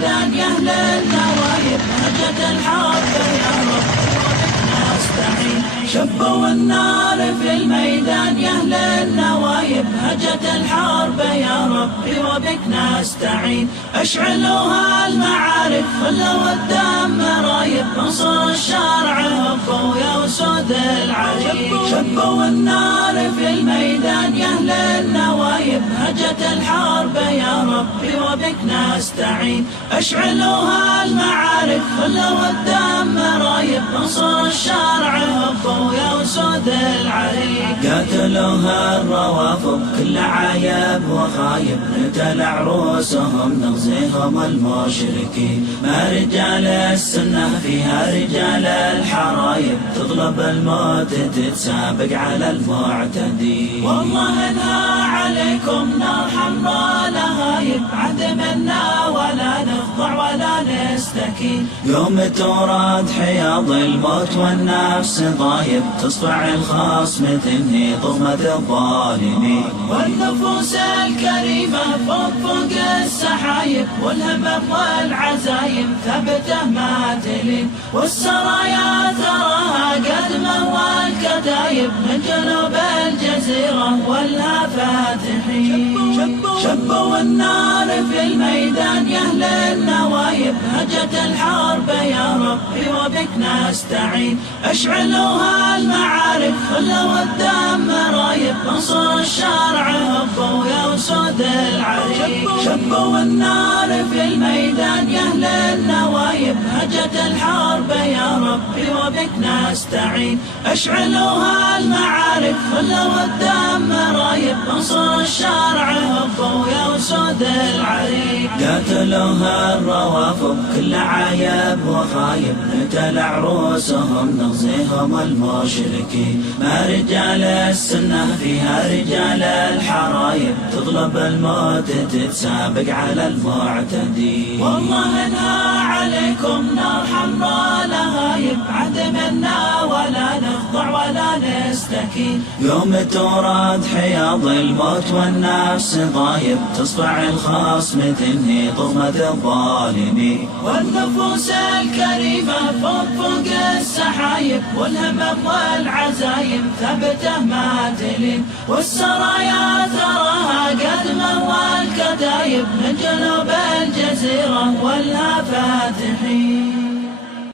الميدان يا أهل النوايب هجة الحرب يا رب نستعين. شبوا النار في الميدان يا أهل النوايب هجة الحرب يا ربي وبك نستعين. اشعلوها المعارف خلوا الدم رايب انصر الشرع هبوا يا أسود العريق. شبوا النار في الميدان يا أهل النوايب هجة الحرب يا ربي وبك نستعين. اشعلوها المعارف خلوا الدم رايب انصر الشرع هبوا يا أسود العريق. قاتلوها الروافض كل عايب وخايب نتلع رؤوسهم نغزيهم المشركين. ما رجال السنة فيها رجال الحرايب تطلب الموت تتسابق على المعتدين. والله انها عليكم نار حمراء لهايب عهد منا ولا نخضع ولا نستكين. يوم تورد حياض الموت والنفس ضايب تصفع الخصم تنهي طغمة الظالمين. والنفوس الكريمة فوق السحايب والهمم والعزايم ثبته ما تلين. والسرايا تراها قدمه والكتايب من جنوب الجزيرة والها فاتحين. شبوا النار في الميدان يا أهل النوايب هجة الحرب يا ربي وبك نستعين. اشعلوها المعارف خلوا الدم رايب انصر الشرع هبوا يا أسود العريق. شبوا النار في الميدان يا أهل النوايب هجة الحرب يا ربي وبك نستعين. اشعلوها المعارف خلوا الدم رايب انصر الشرع هبوا يا أسود العريق. قاتلوها الروافض كل عايب وخايب نتلع رؤوسهم نغزيهم المشركين. ما رجال السنة فيها رجال الحرايب تطلب الموت تتسابق على المعتدين. والله انها عليكم نار حمراء لهايب عهد منا ولا نخضع ولا نستكين. يوم تورد حياض الموت والنفس ضايب تصفع الخصم تنهي طغمة الظالمين. والنفوس الكريمة فوق السحايب والهمم والعزايم ثبته ما تلين. والسرايا تراها قدمه والكتايب من جنوب الجزيرة والها فاتحين.